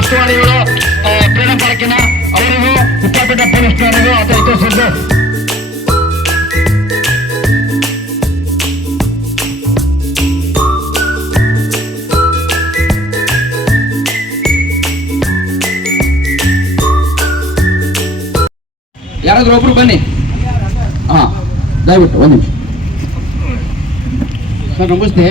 ಉಸ್ತುವಾರಿಗಳು ಪ್ರೇಮ ಪಾರ್ಕಿನ ಅವರಿಗೂ ವಿದ್ಯಾಪೀಠ ಪೊಲೀಸ್ ಠಾಣೆಗೂ ಅಥವಾ ಯಾರಾದ್ರೂ ಒಬ್ರು ಬನ್ನಿ. ಹಾ, ದಯವಿಟ್ಟು ಒಂದು ನಿಮಿಷ ಸರ್. ನಮಸ್ತೆ.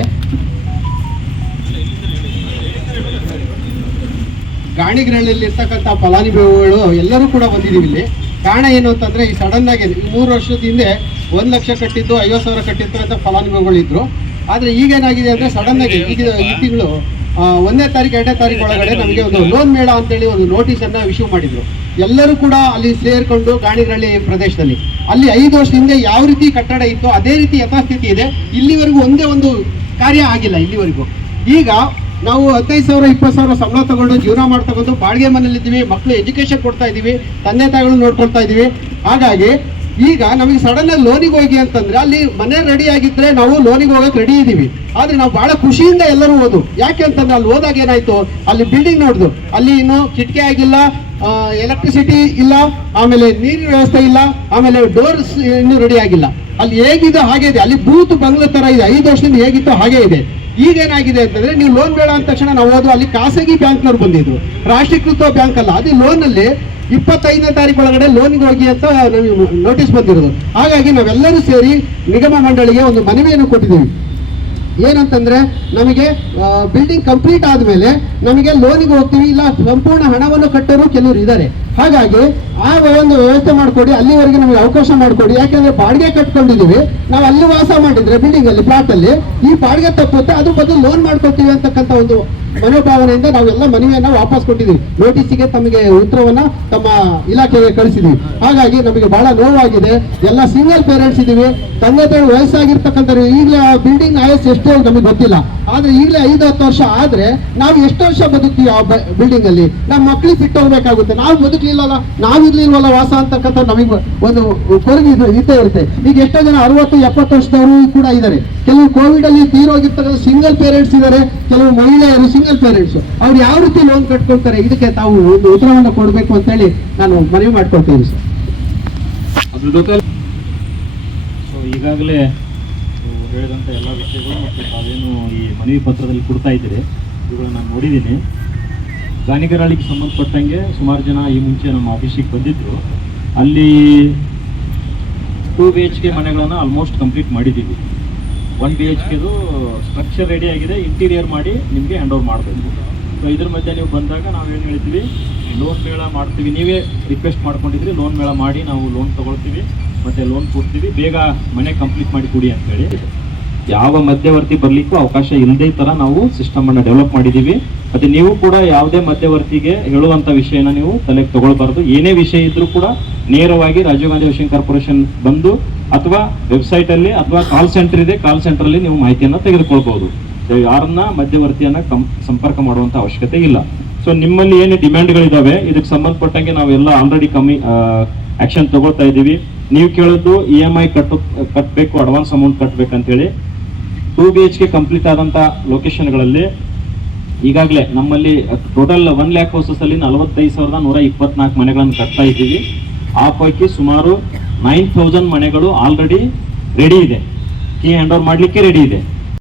ಗಾಣಿಗರಳ್ಳಿಯಲ್ಲಿ ಇರ್ತಕ್ಕಂಥ ಫಲಾನುಭವಿಗಳು ಎಲ್ಲರೂ ಕೂಡ ಬಂದಿದ್ದೀವಿ ಇಲ್ಲಿ. ಕಾರಣ ಏನು ಅಂತಂದ್ರೆ, ಈ ಸಡನ್ ಆಗಿ 3 ವರ್ಷದ ಹಿಂದೆ 1 ಲಕ್ಷ ಕಟ್ಟಿದ್ದು 50,000 ಕಟ್ಟಿರ್ತಕ್ಕಂಥ ಫಲಾನುಭವಿಗಳು ಇದ್ರು. ಆದ್ರೆ ಈಗೇನಾಗಿದೆ ಅಂದ್ರೆ, ಸಡನ್ ಆಗಿ ಈ ತಿಂಗಳು 1ನೇ ತಾರೀಕು 2ನೇ ತಾರೀಕು ಒಳಗಡೆ ನಮಗೆ ಒಂದು ಲೋನ್ ಮೇಳ ಅಂತೇಳಿ ಒಂದು ನೋಟಿಸ್ ಅನ್ನ ಇಶ್ಯೂ ಮಾಡಿದ್ರು. ಎಲ್ಲರೂ ಕೂಡ ಅಲ್ಲಿ ಸೇರ್ಕೊಂಡು ಗಾಣಿಗರಳ್ಳಿ ಪ್ರದೇಶದಲ್ಲಿ ಅಲ್ಲಿ 5 ವರ್ಷದಿಂದ ಯಾವ ರೀತಿ ಕಟ್ಟಡ ಇತ್ತು ಅದೇ ರೀತಿ ಯಥಾಸ್ಥಿತಿ ಇದೆ. ಇಲ್ಲಿವರೆಗೂ ಒಂದೇ ಒಂದು ಕಾರ್ಯ ಆಗಿಲ್ಲ ಇಲ್ಲಿವರೆಗೂ. ಈಗ ನಾವು 15,000 20,000 ಸಂಬಳ ತಗೊಂಡು ಜೀವನ ಮಾಡ್ತಕೊಂಡು ಬಾಡಿಗೆ ಮನೇಲಿ ಇದ್ದೀವಿ, ಮಕ್ಕಳು ಎಜುಕೇಶನ್ ಕೊಡ್ತಾ ಇದ್ದೀವಿ, ತಂದೆ ತಾಯಿಗಳು ನೋಡ್ಕೊಳ್ತಾ ಇದ್ದೀವಿ. ಹಾಗಾಗಿ ಈಗ ನಮಗೆ ಸಡನ್ ಆಗಿ ಲೋನಿಗೆ ಹೋಗಿ ಅಂತಂದ್ರೆ, ಅಲ್ಲಿ ಮನೆ ರೆಡಿ ಆಗಿದ್ರೆ ನಾವು ಲೋನಿಗೆ ಹೋಗಕ್ಕೆ ರೆಡಿ ಇದ್ದೀವಿ. ಆದ್ರೆ ನಾವು ಬಹಳ ಖುಷಿಯಿಂದ ಎಲ್ಲರೂ ಹೋದು. ಯಾಕೆ ಅಂತಂದ್ರೆ, ಅಲ್ಲಿ ಹೋದಾಗ ಏನಾಯ್ತು, ಅಲ್ಲಿ ಬಿಲ್ಡಿಂಗ್ ನೋಡಿದ್ರು, ಅಲ್ಲಿ ಇನ್ನು ಕಿಟಕಿ ಆಗಿಲ್ಲ, ಎಲೆಕ್ಟ್ರಿಸಿಟಿ ಇಲ್ಲ, ಆಮೇಲೆ ನೀರಿನ ವ್ಯವಸ್ಥೆ ಇಲ್ಲ, ಆಮೇಲೆ ಡೋರ್ಸ್ ಇನ್ನೂ ರೆಡಿ ಆಗಿಲ್ಲ. ಅಲ್ಲಿ ಹೇಗಿದೋ ಹಾಗೆ ಇದೆ, ಅಲ್ಲಿ ಬೂತ್ ಬಂಗ್ಲೆ ತರ ಇದೆ. 5 ವರ್ಷದಿಂದ ಹೇಗಿತ್ತು ಹಾಗೆ ಇದೆ. ಈಗ ಏನಾಗಿದೆ ಅಂತಂದ್ರೆ, ನೀವು ಲೋನ್ ಬೇಡ ಅಂದ ತಕ್ಷಣ ನಾವು ಹೋದ್ವು, ಅಲ್ಲಿ ಖಾಸಗಿ ಬ್ಯಾಂಕ್ನವ್ರು ಬಂದಿದ್ರು, ರಾಷ್ಟ್ರೀಕೃತ ಬ್ಯಾಂಕ್ ಅಲ್ಲ. ಅದು ಲೋನಲ್ಲಿ 25ನೇ ತಾರೀಕು ಒಳಗಡೆ ಲೋನ್ಗೆ ಹೋಗಿ ಅಂತ ನಮಗೆ ನೋಟಿಸ್ ಬಂದಿರೋದು. ಹಾಗಾಗಿ ನಾವೆಲ್ಲರೂ ಸೇರಿ ನಿಗಮ ಮಂಡಳಿಗೆ ಒಂದು ಮನವಿಯನ್ನು ಕೊಟ್ಟಿದ್ದೀವಿ. ಏನಂತಂದ್ರೆ, ನಮಗೆ ಬಿಲ್ಡಿಂಗ್ ಕಂಪ್ಲೀಟ್ ಆದ್ಮೇಲೆ ನಮಗೆ ಲೋನಿಗೆ ಹೋಗ್ತೀವಿ, ಇಲ್ಲ ಸಂಪೂರ್ಣ ಹಣವನ್ನು ಕಟ್ಟೋರು ಕೆಲವರು ಇದ್ದಾರೆ. ಹಾಗಾಗಿ ಆ ಒಂದು ವ್ಯವಸ್ಥೆ ಮಾಡಿಕೊಡಿ, ಅಲ್ಲಿವರೆಗೆ ನಮಗೆ ಅವಕಾಶ ಮಾಡಿಕೊಡಿ. ಯಾಕೆಂದ್ರೆ ಬಾಡಿಗೆ ಕಟ್ಕೊಂಡಿದ್ದೀವಿ, ನಾವು ಅಲ್ಲಿ ವಾಸ ಮಾಡಿದ್ರೆ ಬಿಲ್ಡಿಂಗ್ ಅಲ್ಲಿ ಫ್ಲಾಟ್ ಅಲ್ಲಿ ಈ ಬಾಡಿಗೆ ತಪ್ಪುತ್ತೆ, ಅದ್ರ ಬದಲು ಲೋನ್ ಮಾಡ್ಕೊಳ್ತೀವಿ ಅಂತಕ್ಕಂಥ ಒಂದು ಮನೋಭಾವನೆಯಿಂದ ನಾವೆಲ್ಲ ಮನವಿಯನ್ನ ವಾಪಸ್ ಕೊಟ್ಟಿದ್ದೀವಿ. ನೋಟಿಸಿಗೆ ತಮಗೆ ಉತ್ತರವನ್ನ ತಮ್ಮ ಇಲಾಖೆಗೆ ಕಳಿಸಿದೀವಿ. ಹಾಗಾಗಿ ನಮಗೆ ಬಹಳ ನೋವಾಗಿದೆ. ಎಲ್ಲ ಸಿಂಗಲ್ ಪೇರೆಂಟ್ಸ್ ಇದೀವಿ, ತಂದೆ ತಾಯಿ ವಯಸ್ಸಾಗಿರ್ತಕ್ಕಂಥ. ಈಗಲೇ ಆ ಬಿಲ್ಡಿಂಗ್ ಆಯಸ್ ಎಷ್ಟು ನಮಗೆ ಗೊತ್ತಿಲ್ಲ, ಆದ್ರೆ ಈಗಲೇ 5-10 ವರ್ಷ ಆದ್ರೆ ನಾವು ಎಷ್ಟು ವರ್ಷ ಬದುಕ್ತೀವಿ ಆ ಬಿಲ್ಡಿಂಗ್ ಅಲ್ಲಿ? ನಮ್ಮ ಮಕ್ಳಿಗೆ ಬಿಟ್ಟು ಹೋಗ್ಬೇಕಾಗುತ್ತೆ. ನಾವು ಬದುಕಲಿಲ್ಲಲ್ಲ, ನಾವಿರ್ಲಿಲ್ವಲ್ಲ ವಾಸ ಅಂತಕ್ಕಂಥ ನಮಗೆ ಒಂದು ಕೊರಗಿ ಇದ್ದೇ ಇರುತ್ತೆ. ಈಗ ಎಷ್ಟೋ ಜನ 60-70 ವರ್ಷದವರು ಕೂಡ ಇದ್ದಾರೆ. ಕೆಲವು ಕೋವಿಡ್ ಅಲ್ಲಿ ತೀರೋಗಿರ್ತಕ್ಕಂಥ ಸಿಂಗಲ್ ಪೇರೆಂಟ್ಸ್ ಇದ್ದಾರೆ, ಕೆಲವು ಮಹಿಳೆಯರು ಸಿಂಗಲ್ ಪೇರೆಂಟ್ಸ್. ಅವ್ರು ಯಾವ ರೀತಿ ಲೋನ್ ಕಟ್ಕೊಳ್ತಾರೆ? ಇದಕ್ಕೆ ತಾವು ಒಂದು ಉತ್ತರವನ್ನು ಕೊಡಬೇಕು ಅಂತ ಹೇಳಿ ನಾನು ಮನವಿ ಮಾಡ್ಕೊಳ್ತೀನಿ ಸರ್. ಅದ್ರ ಜೊತೆ ಈಗಾಗಲೇ ಹೇಳಿದಂಥ ಎಲ್ಲ ವಿಷಯಗಳು ಮತ್ತು ತಾವೇನು ಈ ಮನವಿ ಪತ್ರದಲ್ಲಿ ಕೊಡ್ತಾ ಇದ್ದೀರಿ, ಇವುಗಳನ್ನ ನಾನು ನೋಡಿದ್ದೀನಿ. ಗಾಣಿಗರಳ್ಳಿಗೆ ಸಂಬಂಧಪಟ್ಟಂಗೆ ಸುಮಾರು ಜನ ಈ ಮುಂಚೆ ನಮ್ಮ ಆಫೀಸಿಗೆ ಬಂದಿದ್ದರು. ಅಲ್ಲಿ 2 BHK ಮನೆಗಳನ್ನು ಆಲ್ಮೋಸ್ಟ್ ಕಂಪ್ಲೀಟ್ ಮಾಡಿದ್ದೀವಿ. 1 BHKದು ಸ್ಟ್ರಕ್ಚರ್ ರೆಡಿ ಆಗಿದೆ, ಇಂಟೀರಿಯರ್ ಮಾಡಿ ನಿಮಗೆ ಹ್ಯಾಂಡ್ ಓವರ್ ಮಾಡಬೇಕು. ಸೊ ಇದ್ರ ಮಧ್ಯೆ ನೀವು ಬಂದಾಗ ನಾವು ಏನು ಹೇಳ್ತೀವಿ, ಲೋನ್ ಮೇಳ ಮಾಡ್ತೀವಿ. ನೀವೇ ರಿಕ್ವೆಸ್ಟ್ ಮಾಡ್ಕೊಂಡಿದ್ರಿ, ಲೋನ್ ಮೇಳ ಮಾಡಿ ನಾವು ಲೋನ್ ತೊಗೊಳ್ತೀವಿ ಮತ್ತು ಲೋನ್ ಕೊಡ್ತೀವಿ, ಬೇಗ ಮನೆ ಕಂಪ್ಲೀಟ್ ಮಾಡಿ ಕೊಡಿ ಅಂತೇಳಿ. ಯಾವ ಮಧ್ಯವರ್ತಿ ಬರಲಿಕ್ಕೂ ಅವಕಾಶ ಇಲ್ಲದೇ ಥರ ನಾವು ಸಿಸ್ಟಮನ್ನು ಡೆವಲಪ್ ಮಾಡಿದ್ದೀವಿ. ಮತ್ತು ನೀವು ಕೂಡ ಯಾವುದೇ ಮಧ್ಯವರ್ತಿಗೆ ಹೇಳುವಂಥ ವಿಷಯನ ನೀವು ತಲೆಗೆ ತಗೊಳ್ಬಾರ್ದು. ಏನೇ ವಿಷಯ ಇದ್ರೂ ಕೂಡ ನೇರವಾಗಿ ರಾಜೀವ್ ಗಾಂಧಿ ಹೌಸಿಂಗ್ ಕಾರ್ಪೊರೇಷನ್ ಬಂದು ಅಥವಾ ವೆಬ್ಸೈಟಲ್ಲಿ ಅಥವಾ ಕಾಲ್ ಸೆಂಟರ್ ಇದೆ, ಕಾಲ್ ಸೆಂಟ್ರಲ್ಲಿ ನೀವು ಮಾಹಿತಿಯನ್ನು ತೆಗೆದುಕೊಳ್ಬೋದು. ಯಾರನ್ನ ಮಧ್ಯವರ್ತಿಯನ್ನು ಸಂಪರ್ಕ ಮಾಡುವಂಥ ಅವಶ್ಯಕತೆ ಇಲ್ಲ. ಸೊ ನಿಮ್ಮಲ್ಲಿ ಏನು ಡಿಮ್ಯಾಂಡ್ಗಳಿದ್ದಾವೆ ಇದಕ್ಕೆ ಸಂಬಂಧಪಟ್ಟಂಗೆ ನಾವೆಲ್ಲ ಆಲ್ರೆಡಿ ಆ್ಯಕ್ಷನ್ ತಗೊಳ್ತಾ ಇದ್ದೀವಿ. ನೀವು ಕೇಳೋದು EMI ಕಟ್ಟಬೇಕು, ಅಡ್ವಾನ್ಸ್ ಅಮೌಂಟ್ ಕಟ್ಟಬೇಕಂತೇಳಿ. 2 BHK ಕಂಪ್ಲೀಟ್ ಆದಂಥ ಲೊಕೇಶನ್ಗಳಲ್ಲಿ ಈಗಾಗಲೇ ನಮ್ಮಲ್ಲಿ ಟೋಟಲ್ 1 lakh ಹೌಸಸ್ಸಲ್ಲಿ 45,124 ಮನೆಗಳನ್ನು ಕಟ್ತಾ ಇದ್ದೀವಿ. ಆ ಪೈಕಿ ಸುಮಾರು 9,000 ಮನೆಗಳು ಆಲ್ರೆಡಿ ರೆಡಿ ಇದೆ, ಕೀ ಹ್ಯಾಂಡ್ ಓವರ್ ಮಾಡಲಿಕ್ಕೆ ರೆಡಿ ಇದೆ.